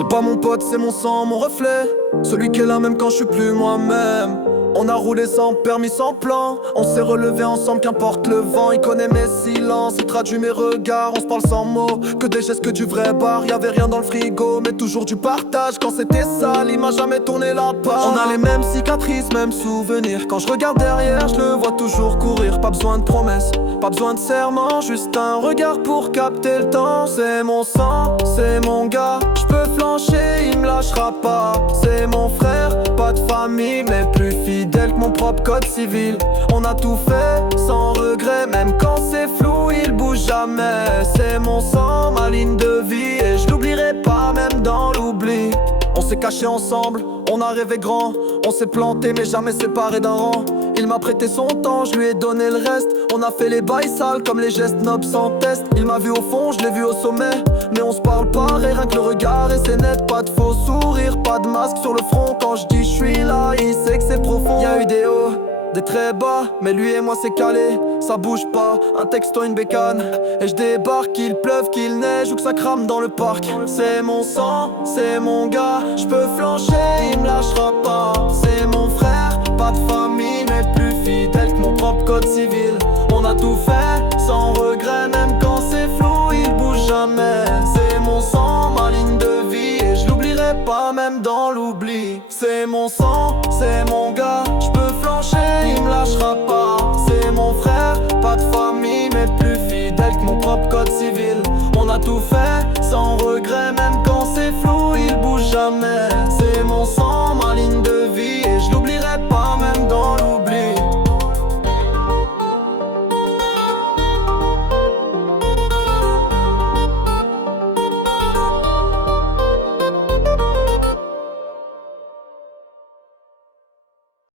C'est pas mon pote, c'est mon sang, mon reflet. Celui qui est là même quand je suis plus moi-même. On a roulé sans permis, sans plan. On s'est relevé ensemble, qu'importe le vent. Il connaît mes silences, il traduit mes regards. On se parle sans mots, que des gestes, que du vrai bar. Y'avait rien dans le frigo, mais toujours du partage. Quand c'était sale, il m'a jamais tourné la page. On a les mêmes cicatrices, mêmes souvenirs. Quand je regarde derrière, je le vois toujours courir. Pas besoin de promesses, pas besoin de serment. Juste un regard pour capter le temps. C'est mon sang, c'est mon gars. Je peux flancher, il me lâchera pas. C'est mon frère, pas de famille, mais plus fidèle que mon propre code civil. On a tout fait sans regret, même quand c'est flou, il bouge jamais. C'est mon sang, ma ligne de vie, et je l'oublierai pas même dans l'oubli. On s'est cachés ensemble, on a rêvé grand. On s'est planté mais jamais séparés d'un rang. Il m'a prêté son temps, je lui ai donné le reste. On a fait les bails sales comme les gestes nobles sans test. Il m'a vu au fond, je l'ai vu au sommet. Mais on se parle pas, rien que le regard et c'est net. Pas de faux sourire, pas de masque sur le front. Quand je dis je suis là, il sait que c'est profond. Y'a eu des hauts, des très bas, mais lui et moi c'est calé. Ça bouge pas, un texto, une bécane. Et je débarque, qu'il pleuve, qu'il neige ou que ça crame dans le parc. C'est mon sang, c'est mon gars. Je peux flancher, il me lâchera pas. C'est mon frère, pas de famille, mais plus fidèle que mon propre code civil. On a tout fait sans regret, même quand c'est flou, il bouge jamais. C'est mon sang, ma ligne de vie, et je l'oublierai pas même dans l'oubli. C'est mon sang, c'est mon gars. Je peux flancher, il me lâchera pas. C'est mon frère, pas de famille, mais plus fidèle que mon propre code civil. On a tout fait sans regret, même quand c'est flou, il bouge jamais.